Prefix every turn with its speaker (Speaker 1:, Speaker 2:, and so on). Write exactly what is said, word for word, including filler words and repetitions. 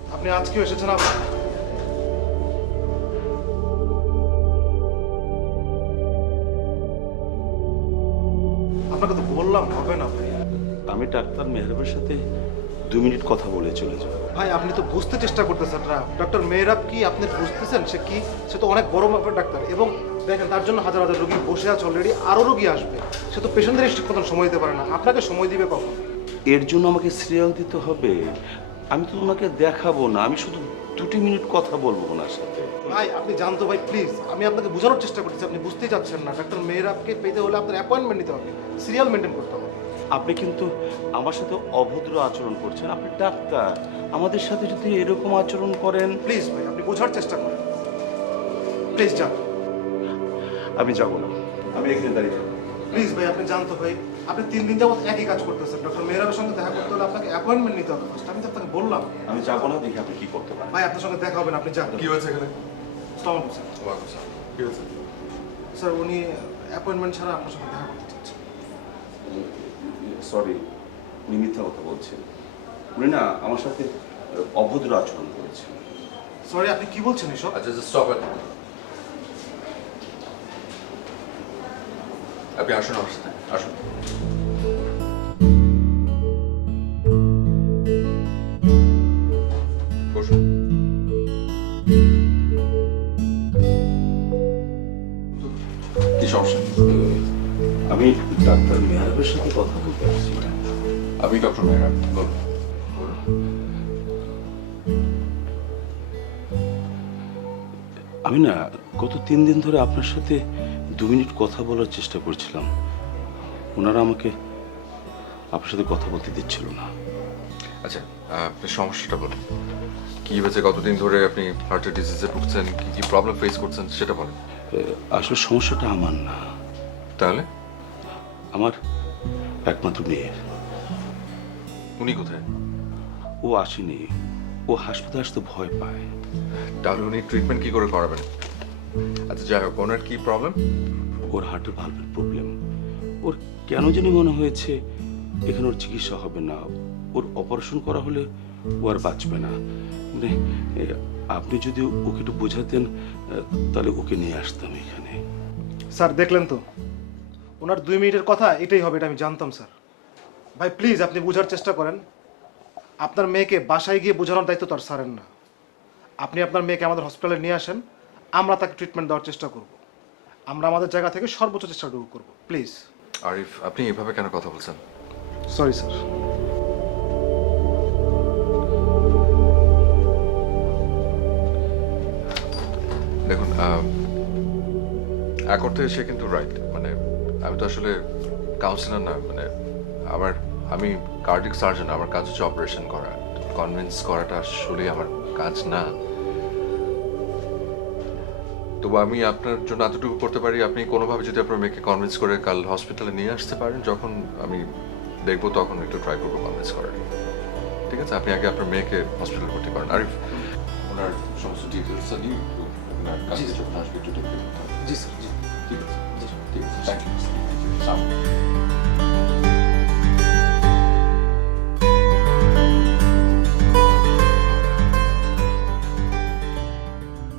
Speaker 1: আপনি আজকেও এসেছেন আবার? আপনাকে তো বললাম হবে না ভাই।
Speaker 2: আমি ডাক্তার মেহরাবের সাথে দু মিনিট কথা বলে চলে যাব।
Speaker 1: ভাই আপনি তো বুঝতে চেষ্টা করতেছেন না, ডক্টর মেহরাব কি আপনি বুঝতেছেন সে কি? সে তো অনেক বড় মাপের ডাক্তার এবং দেখেন তার জন্য হাজার হাজার রোগী বসে আছে অলরেডি, আরও রোগী আসবে। সে তো পেশেন্টদের ঠিক মতন সময় দিতে পারে না, আপনাকে সময় দিবে কখন?
Speaker 2: এর জন্য আমাকে সিরিয়াল দিতে হবে? আমি তো ওনাকে দেখাবো না, আমি শুধু দুটি মিনিট কথা বলবো ওনার সাথে।
Speaker 1: ভাই আপনি জানতো ভাই প্লিজ, আমি আপনাকে বোঝানোর চেষ্টা করতেছি, আপনি বুঝতেই চাচ্ছেন না। ডক্টর মেহরাবকে পেতে হলে আপনার অ্যাপয়েন্টমেন্ট নিতে হবে, সিরিয়াল মেনটেন করতে হবে।
Speaker 2: আপনি কিন্তু আমার সাথে অভদ্র আচরণ করছেন। আপনি ডাক্তার, আমাদের সাথে যদি এরকম আচরণ করেন।
Speaker 1: প্লিজ ভাই আপনি বোঝার চেষ্টা করেন, প্লিজ যান।
Speaker 2: আমি যাব না, আমি এখানে দাঁড়িয়ে থাকবো।
Speaker 1: প্লিজ ভাই আপনি জানতো ভাই, আপনি তিন দিন যাবত একই কাজ করতেছেন। ডক্টর মেহরাবের সঙ্গে দেখা করতে হলে আপনাকে অ্যাপয়েন্টমেন্ট নিতে হবে ফার্স্ট, আমি তো আপনাকে বললাম।
Speaker 2: আমি যাবো না, দেখি আপনি কি করতে পারেন।
Speaker 1: ভাই আপনার সঙ্গে দেখা হবে না, আপনি যান।
Speaker 3: কি হয়েছে এখানে?
Speaker 1: আসসালামু আলাইকুম স্যার।
Speaker 3: ওয়ালাইকুম আসসালাম। কি হয়েছে?
Speaker 1: স্যার উনি অ্যাপয়েন্টমেন্ট ছাড়া আপনার সঙ্গে দেখা করতে চাচ্ছেন।
Speaker 2: সরি, উনি মিথ্যা কথা বলছেন। উনি না আমার সাথে অভদ্র আচরণ করেছেন।
Speaker 1: সরি আপনি কি বলছেন এসব?
Speaker 3: আচ্ছা জাস্ট স্টপ ইট। আপনি আসুন আমার সাথে, আসুন। বসুন। কি সমস্যা?
Speaker 2: আমি ডাক্তার মেহরাবের সাথে কথা বলতে আসছি।
Speaker 3: আমি ডক্টর মেহরাব, বলুন। বলুন।
Speaker 2: আমি না গত তিন দিন ধরে আপনার সাথে দু মিনিট কথা বলার চেষ্টা করছিলাম। ওনারা আমাকে আপনার সাথে কথা বলতে দিচ্ছিল না।
Speaker 3: আচ্ছা আপনি সমস্যাটা বলুন। কি হয়েছে? কতদিন ধরে আপনি হার্টের ডিজিজে ভুগছেন? কি কি প্রবলেম ফেস করছেন সেটা বলেন।
Speaker 2: এ, আসলে সমস্যাটা আমার না,
Speaker 3: তাহলে
Speaker 2: আমার একমাত্র মেয়ের।
Speaker 3: উনি কোথায়?
Speaker 2: ও আসেনি, ও হাসপাতালে আসতে ভয় পায়।
Speaker 3: তাহলে উনি ট্রিটমেন্ট কি করে করাবেন? আচ্ছা যাই হোক, ওনার কি প্রবলেম?
Speaker 2: ওর হার্টের ভালভের প্রবলেম। ওর কেন জানি মনে হয়েছে এখানে ওর চিকিৎসা হবে না, ওর অপারেশন করা হলে ও আর বাঁচবে না। মানে এ, আপনি যদি ওকে একটু বোঝাতেন এ, তাহলে ওকে নিয়ে আসতাম এখানে।
Speaker 1: স্যার দেখলেন তো, ওনার দুই মিনিটের কথা এটাই হবে, এটা আমি জানতাম স্যার। ভাই প্লিজ আপনি বোঝার চেষ্টা করেন, আপনার মেয়েকে বাসায় গিয়ে বোঝানোর দায়িত্ব তো আর স্যারের না। আপনি আপনার মেয়েকে আমাদের হসপিটালে নিয়ে আসেন, আমরা তাকে ট্রিটমেন্ট দেওয়ার চেষ্টা করব। আমরা আমাদের জায়গা থেকে সর্বোচ্চ চেষ্টাটুকু করব, প্লিজ।
Speaker 3: আরিফ, আপনি এভাবে কেন কথা বলছেন?
Speaker 1: Sorry sir.
Speaker 3: দেখুন, এক অর্থে সে কিন্তু রাইট। মানে আমি তো আসলে কাউন্সিলর না, মানে আমার আমি কার্ডিক সার্জন, আমার কাজ হচ্ছে অপারেশন করা। কনভিন্স করাটা আসলে আমার কাজ না। তবু আমি আপনার জন্য এতটুকু করতে পারি, আপনি কোনোভাবে যদি আপনার মেয়েকে কনভিন্স করে কাল হসপিটালে নিয়ে আসতে পারেন, যখন আমি দেখবো তখন একটু ট্রাই করবো কনভিন্স করার। ঠিক আছে, আপনি আগে আপনার মেয়েকে হসপিটালে ভর্তি করেন। আরিফ, ওনার সমস্ত ডিটেলস নিয়ে ওনার কাছে যখন আসবে একটু দেখতে।
Speaker 1: জি স্যার।